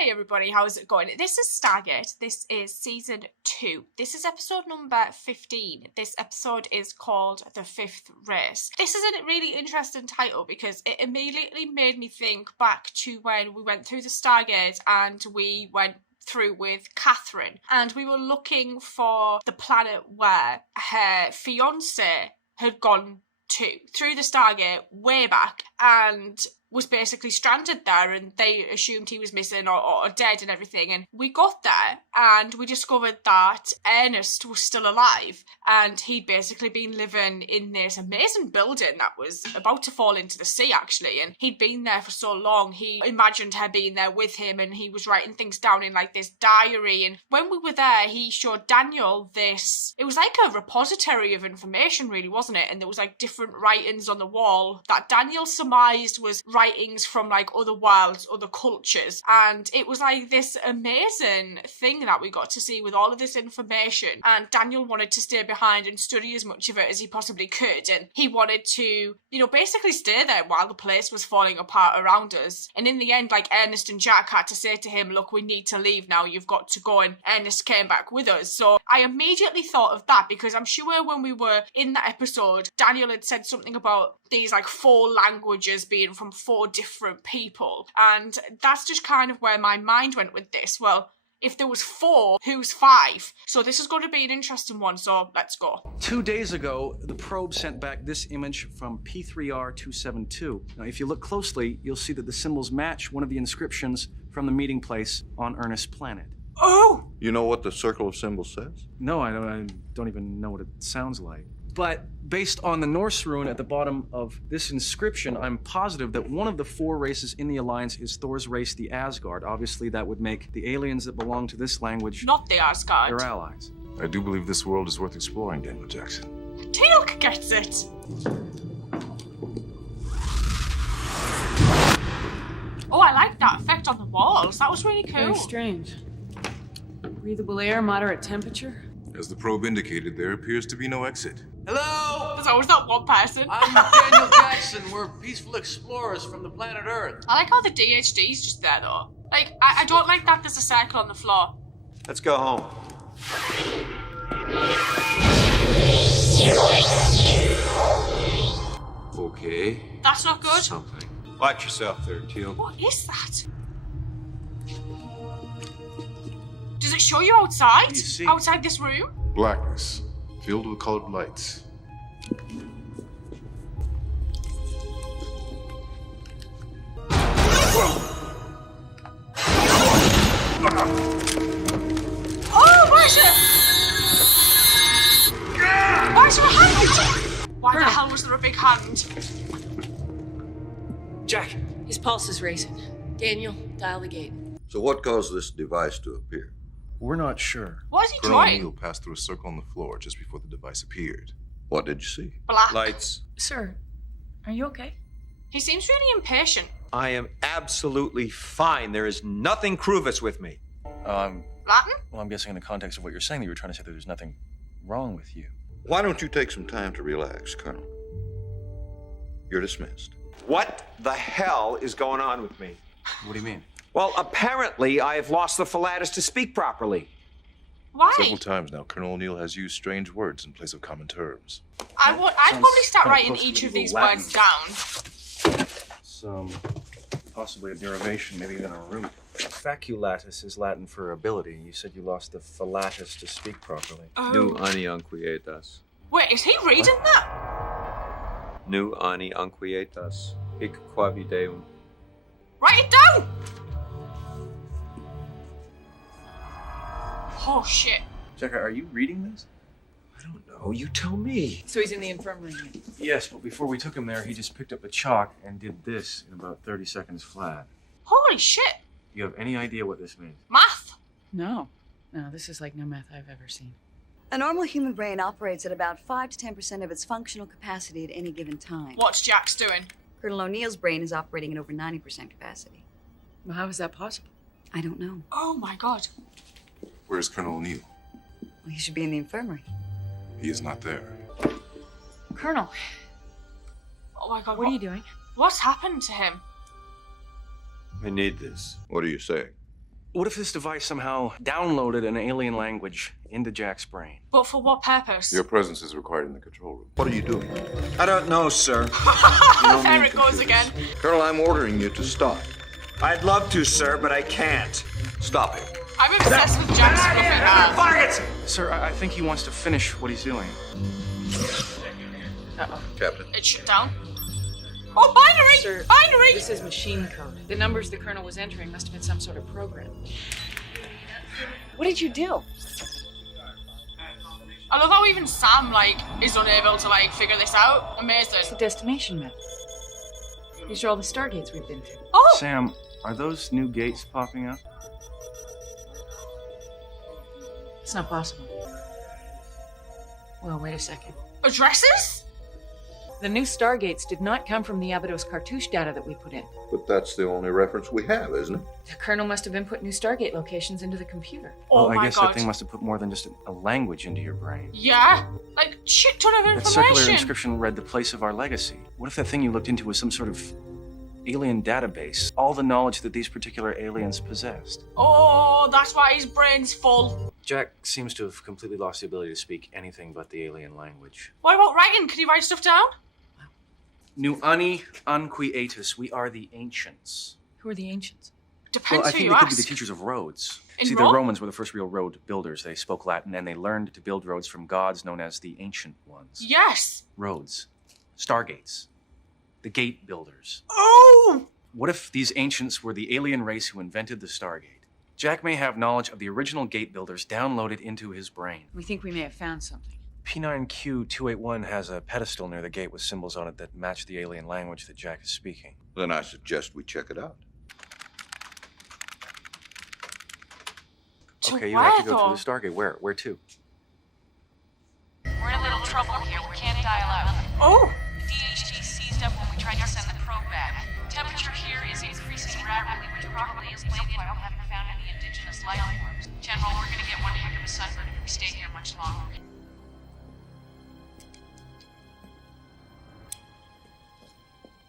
Hey everybody, how's it going? This is Stargate. This is season 2. This is episode number 15. This episode is called The Fifth Race. This is a really interesting title because it immediately made me think back to when we went through the Stargate and we went through with Catherine and we were looking for the planet where her fiance had gone to through the Stargate way back and was basically stranded there, and they assumed he was missing or dead and everything. And we got there and we discovered that Ernest was still alive, and he'd basically been living in this amazing building that was about to fall into the sea, actually. And he'd been there for so long, he imagined her being there with him, and he was writing things down in like this diary. And when we were there, he showed Daniel this, it was like a repository of information, really, wasn't it? And there was like different writings on the wall that Daniel surmised was writings from like other worlds, other cultures, and it was like this amazing thing that we got to see with all of this information. And Daniel wanted to stay behind and study as much of it as he possibly could, and he wanted to, basically stay there while the place was falling apart around us. And in the end, like, Ernest and Jack had to say to him, look, we need to leave now, you've got to go. And Ernest came back with us. So I immediately thought of that because I'm sure when we were in that episode, Daniel had said something about these like 4 languages being from 4 different people, and that's just kind of where my mind went with this. Well, if there was 4, who's 5? So this is going to be an interesting one, so let's go. 2 days ago, the probe sent back this image from P3R272. Now, if you look closely, you'll see that the symbols match one of the inscriptions from the meeting place on Ernest's planet. Oh! You know what the circle of symbols says? No, I don't even know what it sounds like. But based on the Norse rune at the bottom of this inscription, I'm positive that one of the 4 races in the Alliance is Thor's race, the Asgard. Obviously, that would make the aliens that belong to this language not the Asgard. Their allies. I do believe this world is worth exploring, Daniel Jackson. Teal'c gets it. Oh, I like that effect on the walls. That was really cool. Very strange. Breathable air, moderate temperature. As the probe indicated, there appears to be no exit. Hello! There's always that one person. I'm Daniel Jackson. We're peaceful explorers from the planet Earth. I like how the DHD's just there, though. Like, I don't like that there's a circle on the floor. Let's go home. Okay. That's not good. Something. Watch yourself there, Teal. What is that? Does it show you outside? What do you see? Outside this room? Blackness, filled with colored lights. Oh, where's it? Where's your hand? Why the hell was there a big hand? Jack! His pulse is racing. Daniel, dial the gate. So what caused this device to appear? We're not sure. What is he Colonel drawing? O'Neill passed through a circle on the floor just before the device appeared. What did you see? Black. Lights. Sir, are you okay? He seems really impatient. I am absolutely fine. There is nothing Kruvus with me. Latin? Well, I'm guessing in the context of what you're saying that you were trying to say that there's nothing wrong with you. Why don't you take some time to relax, Colonel? You're dismissed. What the hell is going on with me? What do you mean? Well, apparently I have lost the philatus to speak properly. Why? Several times now, Colonel O'Neill has used strange words in place of common terms. I'd probably start kinda writing close to each of medieval these Latin. words down. Some possibly a derivation, maybe even a root. Faculatus is Latin for ability. You said you lost the philatus to speak properly. Nu Oh. ani unquietas. Wait, is he reading that? Nu ani unquietas. Hic quabi deum. Write it down! Oh, shit. Jack, are you reading this? I don't know. You tell me. So he's in the infirmary. Yes, but before we took him there, he just picked up a chalk and did this in about 30 seconds flat. Holy shit. You have any idea what this means? Math? No, this is like no math I've ever seen. A normal human brain operates at about 5 to 10% of its functional capacity at any given time. What's Jack's doing? Colonel O'Neill's brain is operating at over 90% capacity. Well, how is that possible? I don't know. Oh my god. Where's Colonel O'Neill? Well, he should be in the infirmary. He is not there. Colonel, Oh my god, what are you doing? What's happened to him? I need this. What are you saying? What if this device somehow downloaded an alien language into Jack's brain? But for what purpose? Your presence is required in the control room. What are you doing? I don't know, sir. There it goes again. Colonel, I'm ordering you to stop. I'd love to, sir, but I can't. Stop it. I'm obsessed with Jack's fluffy hair. Sir, I think he wants to finish what he's doing. Uh-oh. Captain. It's shut down. Oh, binary! Sir, Binary! this is machine code. The numbers the colonel was entering must have been some sort of program. What did you do? I love how even Sam, is unable to, figure this out. It's Amazing. the destination map. These are all the Stargates we've been through. Oh! Sam, are those new gates popping up? It's not possible. Well, wait a second. Addresses? The new Stargates did not come from the Abydos cartouche data that we put in. But that's the only reference we have, isn't it? The colonel must have input new Stargate locations into the computer. Oh well, I my guess god. that thing must have put more than just a language into your brain. Yeah? Shit ton of That circular information. inscription read the place of our legacy. What if that thing you looked into was some sort of alien database? All the knowledge that these particular aliens possessed. Oh, that's why his brain's full. Jack seems to have completely lost the ability to speak anything but the alien language. What about Reagan? Could he write stuff down? Nu ani unquiatus. We are the ancients. Who are the ancients? Depends Well, I who think you they ask. could be the teachers of roads. In See, Rome? the Romans were the first real road builders. They spoke Latin and they learned to build roads from gods known as the Ancient Ones. Yes. Roads. Stargates. The gate builders. Oh! What if these ancients were the alien race who invented the Stargate? Jack may have knowledge of the original gate builders downloaded into his brain. We think we may have found something. P9Q281 has a pedestal near the gate with symbols on it that match the alien language that Jack is speaking. Then I suggest we check it out. To Okay, you where, have to go though? through the Stargate. Where? Where to? We're in a little trouble here. We can't dial out. Oh! The DHT seized up when we tried to send the probe back. Temperature here is increasing rapidly, which probably explains why we haven't found any indigenous life forms. General, we're gonna get one heck of a sunburn if we stay here much longer.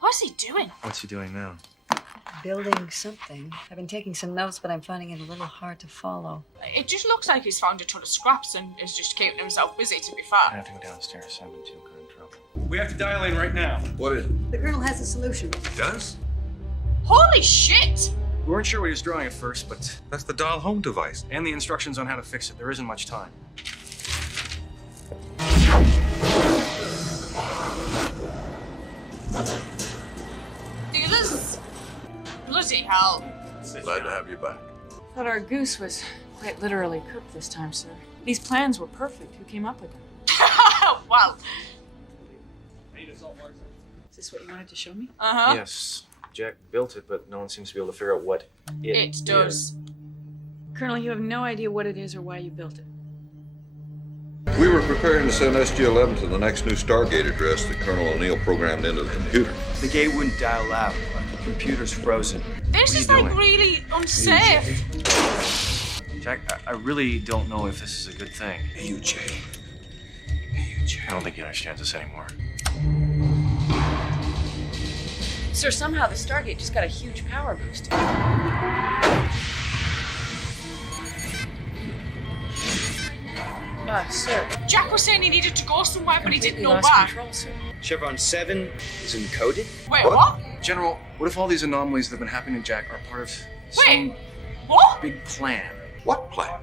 What's he doing? What's he doing now? Building something. I've been taking some notes, but I'm finding it a little hard to follow. It just looks like he's found a ton of scraps and is just keeping himself busy, to be I fair. have to go downstairs. I'm in too current trouble. We have to dial in right now. What is it? The colonel has a solution. Does? Holy shit! We weren't sure what he was drawing at first, but... That's the dial home device. And the instructions on how to fix it. There isn't much time. Dealers? Bloody hell. Glad to have you back. Thought our goose was quite literally cooked this time, sir. These plans were perfect. Who came up with them? Wow. Is this what you wanted to show me? Uh-huh. Yes, Jack built it, but no one seems to be able to figure out what It does. Colonel, you have no idea what it is or why you built it. We were preparing to send SG-1 to the next new Stargate address that Colonel O'Neill programmed into the computer. The gate wouldn't dial out. The computer's frozen. This is What are you doing? really unsafe. Jack, I really don't know if this is a good thing. AUJ. I don't think he understands us anymore. Sir, somehow the Stargate just got a huge power boost. Sir. Jack was saying he needed to go somewhere, but he didn't know Lost where. control, sir. Chevron 7 is encoded? Wait, what? General, what if all these anomalies that have been happening to Jack are part of some What? big plan? What plan?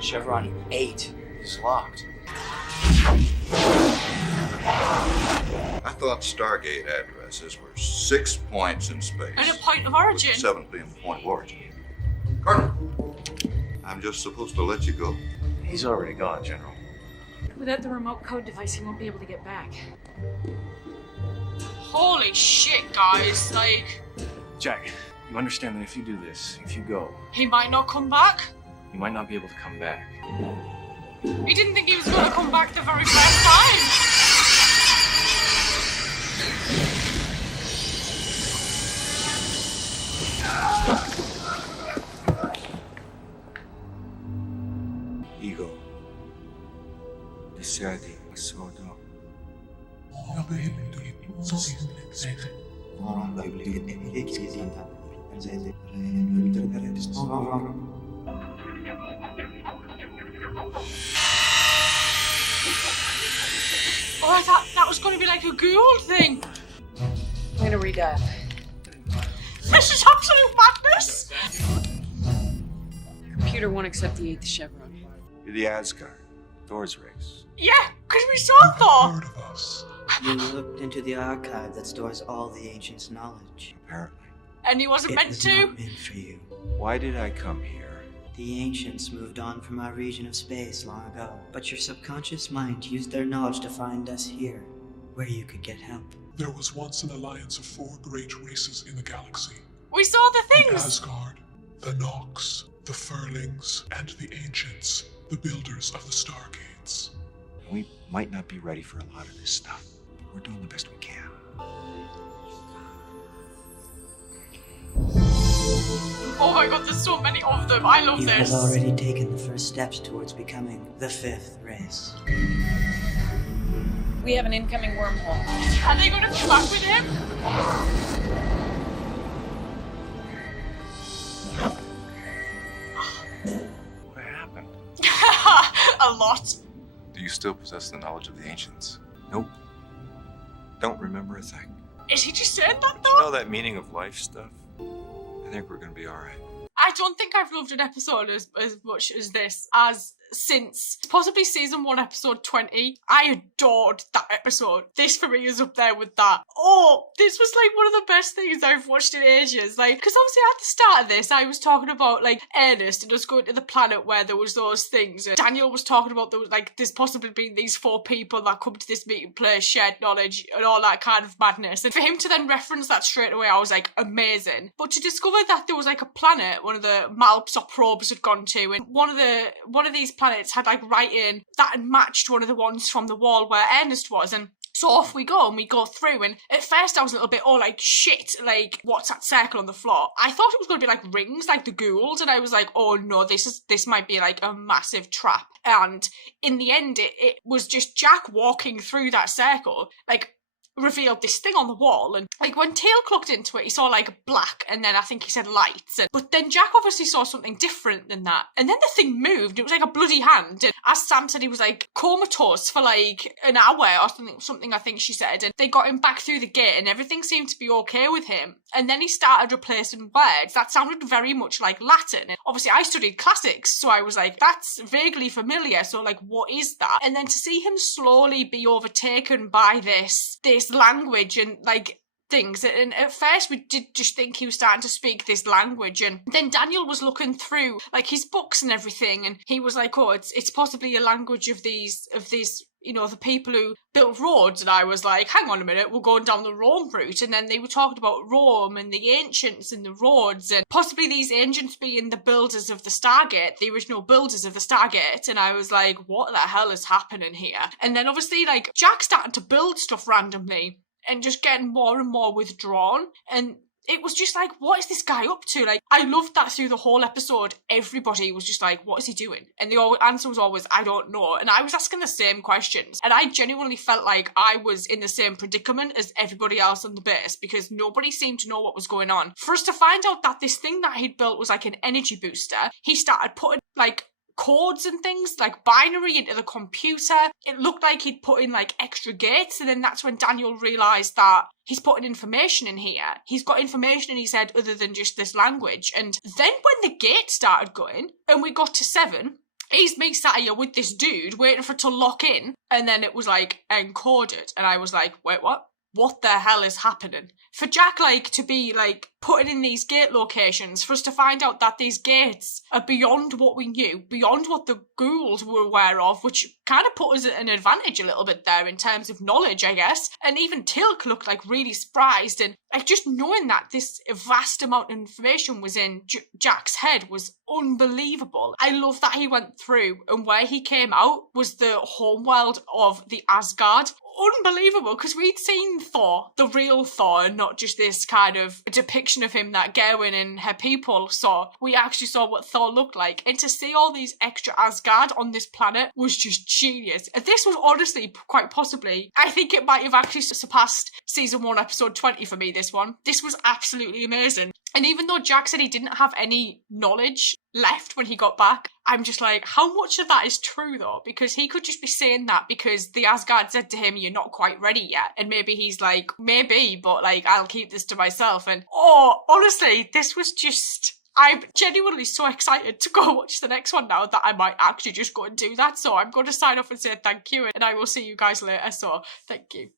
Chevron 8 is locked. I thought Stargate addresses were 6 points in space. And a point of origin. 7th being the point of origin. Colonel, I'm just supposed to let you go. He's already gone, General. Without the remote code device, he won't be able to get back. Holy shit, guys. Jack, you understand that if you do this, if you go, He might not come back. you might not be able to come back. He didn't think he was going to come back the very first time. Ego. Deseadi Sodo. Orang Oh, I thought that was going to be like a ghoul thing. I'm gonna redial. This is absolute madness. Computer won't accept the 8th chevron. You're the Asgard. Thor's race. Yeah, because we saw Thor. Heard of us. You looked into the archive that stores all the ancients' knowledge. Apparently. And he wasn't It meant was to. not meant for you. Why did I come here? The ancients moved on from our region of space long ago, but your subconscious mind used their knowledge to find us here, where you could get help. There was once an alliance of 4 great races in the galaxy. We saw the The things. Asgard, the Nox, the Furlings, and the Ancients, the builders of the Stargates. We might not be ready for a lot of this stuff. We're doing the best we can. Oh my god, there's so many of them. I love You this. have already taken the first steps towards becoming the 5th race. We have an incoming wormhole. Are they going to come back with him? What happened? A lot. Do you still possess the knowledge of the ancients? Nope. Don't remember a thing. Is he just saying that You though? know that meaning of life stuff? I think we're gonna be alright. I don't think I've loved an episode as much as this as since possibly season 1 episode 20. I adored that episode. This for me is up there with that. Oh, this was like one of the best things I've watched in ages. Like, because obviously at the start of this I was talking about like Ernest and us going to the planet where there was those things, and Daniel was talking about there was like there's possibly been these 4 people that come to this meeting place, shared knowledge and all that kind of madness, and for him to then reference that straight away, I was like, amazing. But to discover that there was like a planet one of the Malps or probes had gone to, and one of these planets had like writing that had matched one of the ones from the wall where Ernest was, and so off we go and we go through, and at first I was a little bit like shit, like what's that circle on the floor? I thought it was going to be like rings, like the ghouls, and I was like, oh no, this might be like a massive trap. And in the end it was just Jack walking through that circle, like revealed this thing on the wall, and like when Tail looked into it he saw like black, and then I think he said lights, but then Jack obviously saw something different than that, and then the thing moved. It was like a bloody hand, and as Sam said, he was like comatose for like an hour or something I think she said, and they got him back through the gate and everything seemed to be okay with him, and then he started replacing words that sounded very much like Latin, and obviously I studied classics, so I was like, that's vaguely familiar, so like what is that? And then to see him slowly be overtaken by this language and like things, and at first we did just think he was starting to speak this language, and then Daniel was looking through like his books and everything, and he was like, oh, it's possibly a language of these you know, the people who built roads, and I was like, hang on a minute, we're going down the Rome route, and then they were talking about Rome and the ancients and the roads, and possibly these ancients being the builders of the Stargate, the original builders of the Stargate, and I was like, what the hell is happening here? And then obviously like Jack started to build stuff randomly and just getting more and more withdrawn, and it was just like, what is this guy up to? Like, I loved that through the whole episode, everybody was just like, what is he doing? And the answer was always, I don't know. And I was asking the same questions. And I genuinely felt like I was in the same predicament as everybody else on the base, because nobody seemed to know what was going on. For us to find out that this thing that he'd built was like an energy booster, he started putting like codes and things like binary into the computer. It looked like he'd put in like extra gates, and then that's when Daniel realised that he's putting information in here. He's got information in his head other than just this language. And then when the gate started going and we got to 7, he's me sat here with this dude waiting for it to lock in, and then it was like encoded, and I was like, wait, what? What the hell is happening? For Jack, like, to be, like, putting in these gate locations, for us to find out that these gates are beyond what we knew, beyond what the ghouls were aware of, which kind of put us at an advantage a little bit there in terms of knowledge, I guess. And even Tilk looked, like, really surprised, and, like, just knowing that this vast amount of information was in Jack's head was unbelievable. I love that he went through, and where he came out was the homeworld of the Asgard. Unbelievable, because we'd seen Thor, the real Thor, and not just this kind of depiction of him that Gerwin and her people saw. We actually saw what Thor looked like, and to see all these extra Asgard on this planet was just genius. And this was honestly, quite possibly, I think it might have actually surpassed season 1 episode 20 for me, this one. This was absolutely amazing. And even though Jack said he didn't have any knowledge left when he got back, I'm just like, how much of that is true though? Because he could just be saying that because the Asgard said to him, you're not quite ready yet. And maybe he's like, maybe, but like, I'll keep this to myself. And honestly, this was just... I'm genuinely so excited to go watch the next one now that I might actually just go and do that. So I'm going to sign off and say thank you, and I will see you guys later. So thank you.